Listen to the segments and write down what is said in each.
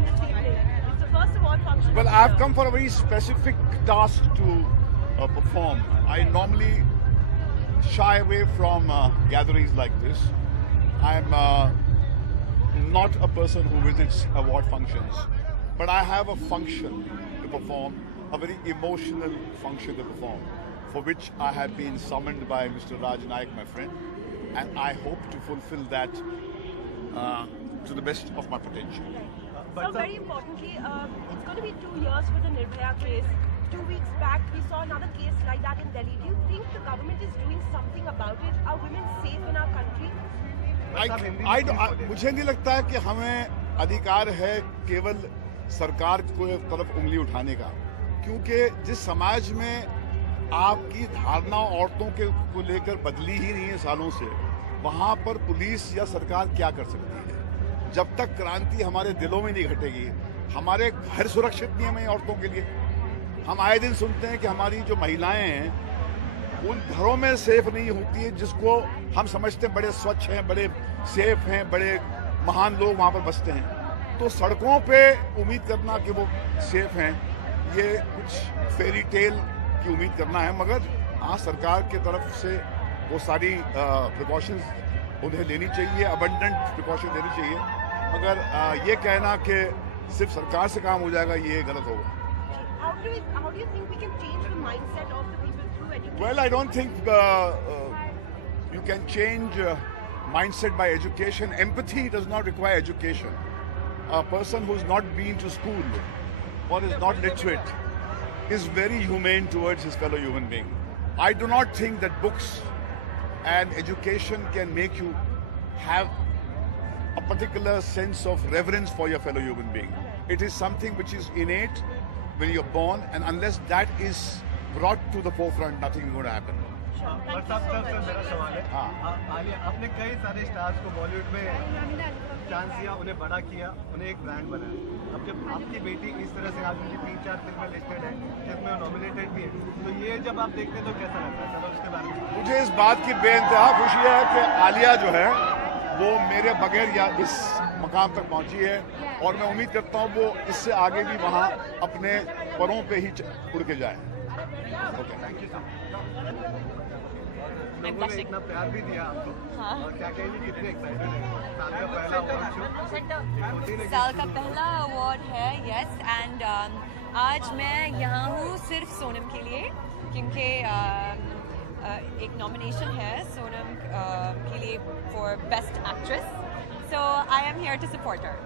perform this evening? It's the first award function. Well, of I've the come for a very specific task to perform. I normally shy away from gatherings like this. I'm not a person who visits award functions, but I have a function to perform, a very emotional function to perform, for which I have been summoned by Mr. Raj Naik, my friend, and I hope to fulfill that to the best of my potential. So very importantly, it's going to be 2 years for the Nirbhaya case. 2 weeks back, we saw another case like that in Delhi. Do you think the government is doing something about it? Are women safe in our country? मुझे नहीं लगता है कि हमें अधिकार है केवल सरकार को तरफ उंगली उठाने का, क्योंकि जिस समाज में आपकी धारणा औरतों के को लेकर बदली ही नहीं है सालों से, वहां पर पुलिस या सरकार क्या कर सकती है? जब तक क्रांति हमारे दिलों में नहीं घटेगी, हमारे घर सुरक्षित नहीं है औरतों के लिए। हम आए दिन सुनते हैं कि हमारी जो महिलाएं हैं उन घरों में सेफ नहीं होती है, जिसको हम समझते हैं बड़े स्वच्छ हैं, बड़े सेफ हैं, बड़े महान लोग वहां पर बसते हैं। तो सड़कों पे उम्मीद करना कि वो सेफ हैं, ये कुछ फेरी टेल की उम्मीद करना है। मगर हाँ, सरकार की तरफ से वो सारी प्रिकॉशंस उन्हें लेनी चाहिए, अबंडेंट प्रिकॉशन लेनी चाहिए। मगर ये कहना कि सिर्फ सरकार से काम हो जाएगा, ये गलत होगा। How do you think we can change the mindset of the people through education? Well, I don't think you can change mindset by education. Empathy does not require education. A person who's not been to school or is not literate is very humane towards his fellow human being. I do not think that books and education can make you have a particular sense of reverence for your fellow human being. It is something which is innate when you're born, and unless that is brought to the forefront, nothing is going to happen. और सबसे मेरा सवाल है, आलिया, आपने कई सारे stars को बॉलीवुड में चांस दिया, उन्हें बड़ा किया, उन्हें एक ब्रांड बनाया। अब जब आपकी बेटी इस तरह से आज उनकी 3-4 फिल्में लिस्टेड है, जिसमें नॉमिनेटेड भी है, तो ये जब आप देखते हैं तो कैसा लगता है? चलो उसके बारे में। मुझे इस बात की बेइंतहा खुशी है कि आलिया जो है वो मेरे बगैर या इस मकाम तक पहुंची है, और मैं उम्मीद करता हूं वो इससे आगे भी वहां अपने परों पे ही उड़ के जाए। Thank you sir. लोगों ने इतना प्यार भी दिया आपको, और क्या कहेंगे, कितने एक्साइटेड हैं? साल का पहला अवार्ड शो, साल का पहला अवार्ड है, यस, एंड आज मैं यहाँ हूँ सिर्फ सोनम के लिए, क्योंकि एक नॉमिनेशन है सोनम के लिए for best actress, so I am here to support her.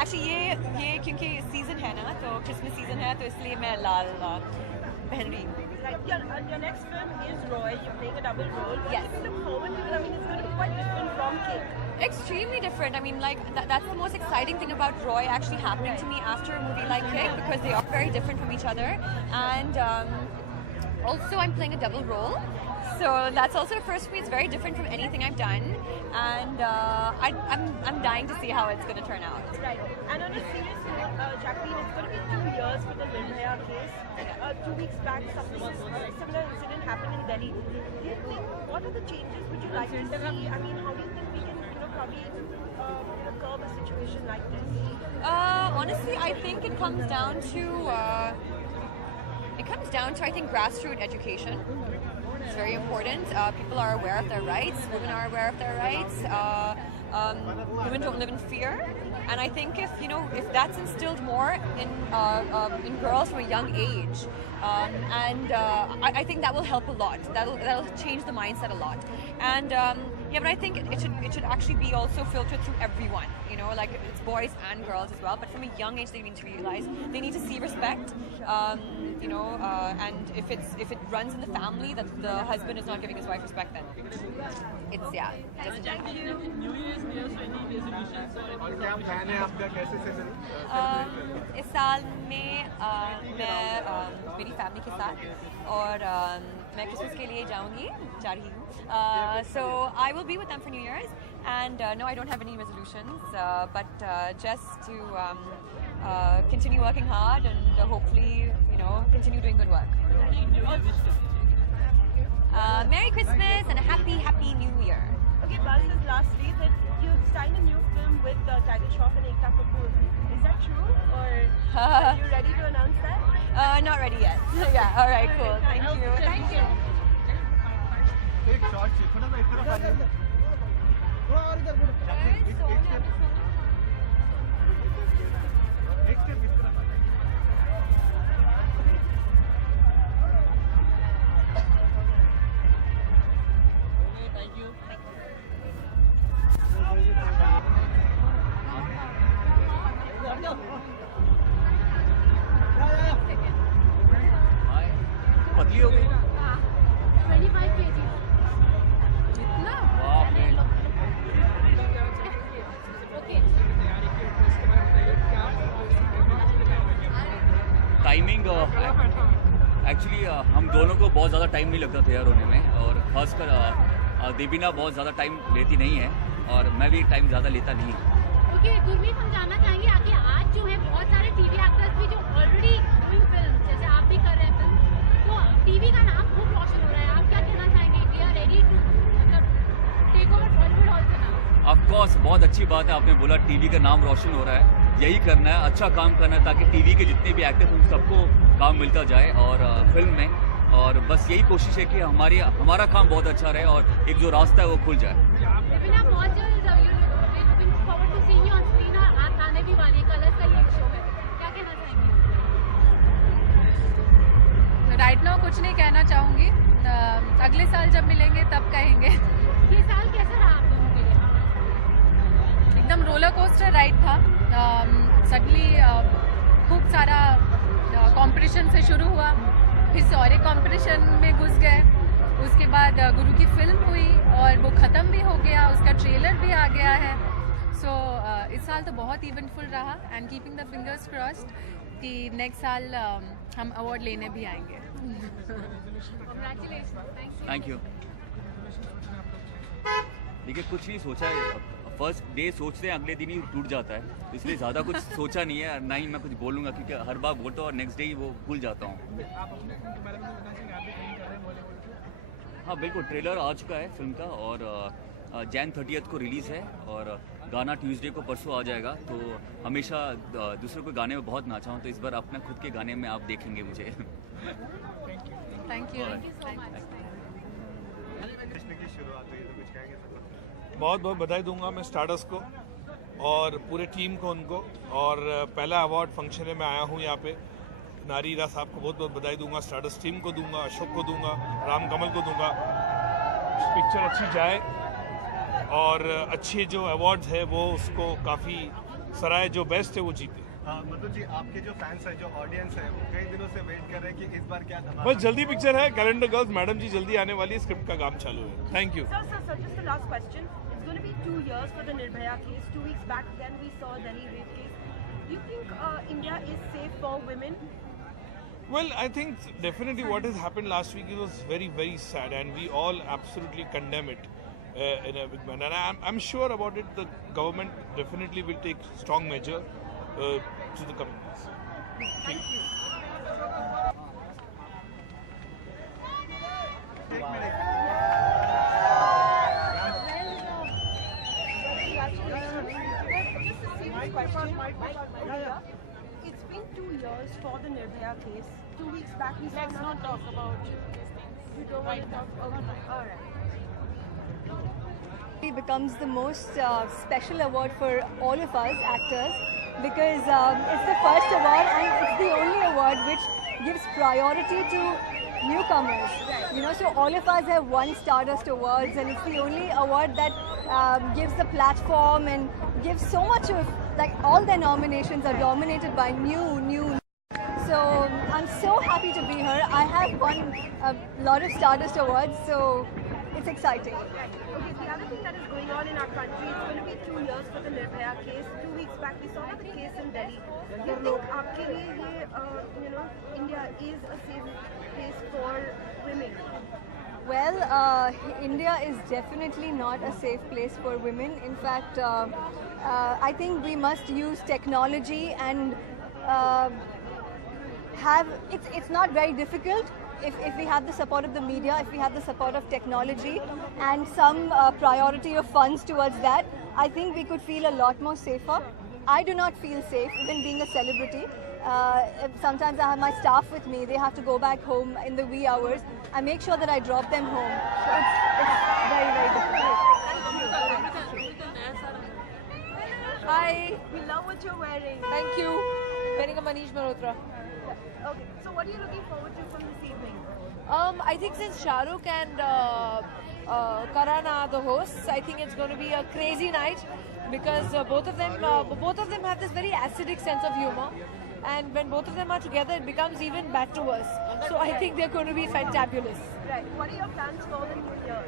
Actually ये क्योंकि सीज़न है ना, तो क्रिसमस सीज़न है, तो इसलिए मैं लाल पहन रही हूँ। Your next film is Roy. You're playing a double role. What Yes. do you look forward to? I mean, it's going to be quite different from Cake. Extremely different. I mean, like that's the most exciting thing about Roy actually happening to me after a movie like Kick, because they are very different from each other, and also I'm playing a double role, so that's also a first for me. It's very different from anything I've done, and I'm dying to see how it's going to turn out. Right. And on a serious note, Jacqueline, it's going to be 2 years for the Nirbhaya case. 2 weeks back, similar incident happened in Delhi. Do you think, what are the changes would you like to see? I mean, how do you think we can, probably curb a situation like this? Honestly, I think it comes down to I think grassroots education. It's very important. People are aware of their rights. Women are aware of their rights. Women don't live in fear, and I think if that's instilled more in girls from a young age, and I think that will help a lot. That'll change the mindset a lot. And but I think it should actually be also filtered through everyone. Like it's boys and girls as well. But from a young age, they need to realize they need to see respect. And if it runs in the family that the husband is not giving his wife respect, then it's doesn't happen. New Year's any resolutions or और क्या plan है आपका, कैसे से इस साल में मैं मेरी फैमिली के साथ और मैं क्रिसमस के लिए जा रही हूँ, so I will be with them for New Year's, and no, I don't have any resolutions, but just to continue working hard and hopefully continue doing good work. Merry Christmas and a happy New Year. Okay, Buzz, lastly, that you've signed a new film with not ready yet. Yeah, all right, cool. Thank you. Thank you. एक shot से थोड़ा सा इस तरफ आ जाइए। एक step इस तरफ आ जाइए। Thank you. पतली हो गई 25 kg. इतना? बाप रे Okay. टाइमिंग एक्चुअली हम दोनों को बहुत ज़्यादा टाइम नहीं लगता तैयार होने में, और खासकर देवीना बहुत ज़्यादा टाइम लेती नहीं है और मैं भी टाइम ज़्यादा लेता नहीं हूँ। Okay, गुरमीत, हम जानना चाहेंगे आगे आज जो है बहुत सारे टीवी एक्टर्स भी जो ऑलरेडी फिल्म जैसे आप भी कर रहे हैं फिल्म, तो टीवी का नाम खूब रोशन हो रहा है, आप क्या कहना चाहेंगे? वी आर रेडी टू मतलब take over Bollywood also now. Of course बहुत अच्छी बात है, आपने बोला टीवी का नाम रोशन हो रहा है, यही करना है, अच्छा काम करना है ताकि टीवी के जितने भी एक्टर हैं उन सबको काम मिलता जाए और फिल्म में, और बस यही कोशिश है कि हमारा काम बहुत अच्छा रहे और एक जो रास्ता है वो खुल जाए। लेकिन आप बहुत जल्द looking forward to seeing you on screen, आप आने भी वाली कलर्स का ये शो है, क्या कहना चाहेंगे? राइट नाउ कुछ नहीं कहना चाहूँगी, अगले साल जब मिलेंगे तब कहेंगे। ये साल कैसा रहा आप लोगों के लिए? एकदम रोलर कोस्टर राइड था। सडनली खूब सारा कंपटीशन से शुरू हुआ, फिर से और एक कंपटीशन में घुस गए, उसके बाद गुरु की फिल्म हुई और वो ख़त्म भी हो गया, उसका ट्रेलर भी आ गया है। सो इस साल तो बहुत इवेंटफुल रहा and keeping the fingers crossed कि नेक्स्ट साल हम अवार्ड लेने भी आएंगे। Congratulations. Thank you. देखिए कुछ नहीं सोचा है, फर्स्ट डे सोचते हैं अगले दिन ही टूट जाता है, तो इसलिए ज़्यादा कुछ सोचा नहीं है, ना ही मैं कुछ बोलूँगा क्योंकि हर बार बोलता हूँ और नेक्स्ट डे ही वो भूल जाता हूँ। हाँ बिल्कुल, ट्रेलर आ चुका है फिल्म का और जैन 30 को रिलीज़ है और गाना ट्यूसडे को परसों आ जाएगा। तो हमेशा दूसरों के गाने में बहुत नाचा हूँ, तो इस बार अपना खुद के गाने में आप देखेंगे मुझे। Thank you. कृष्ण की शुरुआत हुई तो कुछ कहेंगे सर? बहुत बहुत बधाई दूंगा मैं स्टारडस्ट को और पूरे टीम को उनको, और पहला अवार्ड फंक्शन में मैं आया हूँ यहाँ पे। नारी हीरा साहब को बहुत बहुत बधाई दूंगा, स्टारडस्ट टीम को दूंगा, अशोक को दूंगा, राम कमल को दूंगा। पिक्चर अच्छी जाए और अच्छे जो अवार्ड्स है वो उसको काफ़ी सराय, जो बेस्ट है वो जीते। मधु जी, आपके जो फैंस है, जो ऑडियंस है, वो कई दिनों से वेट कर रहे हैं कि इस बार क्या धमाका। बस जल्दी पिक्चर है, कैलेंडर गर्ल्स मैडम जी जल्दी आने वाली है, स्क्रिप्ट का काम चालू है। Thank you. Sir, just the last question. It's going to be 2 years for the Nirbhaya case. 2 weeks back then we saw Delhi rape case. Do you think India is safe for women? Well, I think definitely what has happened last week was very, very sad, and we all absolutely condemn it in a big manner. And I'm sure about it. The government definitely will take strong measure to the coming days. Thank you. Just a serious question. It's been 2 years for the Nirbhaya case. 2 weeks back we saw. Let's not talk about these things. You don't want to talk about it? All right. It becomes the most special award for all of us actors because it's the first award and it's the only award which gives priority to newcomers. You know, so all of us have won Stardust Awards and it's the only award that gives the platform and gives so much of, like, all their nominations are dominated by new. So I'm so happy to be here. I have won a lot of Stardust Awards, so it's exciting. Okay, the other thing that is going on in our country, it's going to be 2 years for the Nirbhaya case. 2 weeks back we saw the case in Delhi. Do you think आपके लिए ये India is a safe place for women? Well, India is definitely not a safe place for women. In fact, I think we must use technology and it's not very difficult if we have the support of the media, if we have the support of technology and some priority of funds towards that, I think we could feel a lot more safer. I do not feel safe, even being a celebrity. Sometimes I have my staff with me. They have to go back home in the wee hours. I make sure that I drop them home. So it's very, very difficult. Hi. We love what you're wearing. Thank you. Wearing a Manish Malhotra. Okay. So what are you looking forward to from this evening? I think since Shah Rukh and Karan are the hosts, I think it's going to be a crazy night because both of them have this very acidic sense of humor, and when both of them are together, it becomes even bad to worse. So I think they're going to be fantabulous. Right. What are your plans for the new year?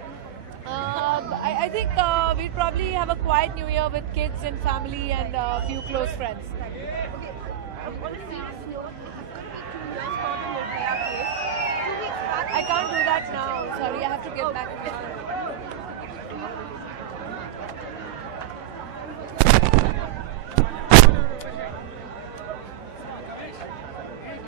I think we'll probably have a quiet New Year with kids and family and a few close friends. Okay. On a serious note, it's going to be 2 years for the Nirbhaya case. 2 weeks back. I can't do that now. Sorry, I have to get back to you.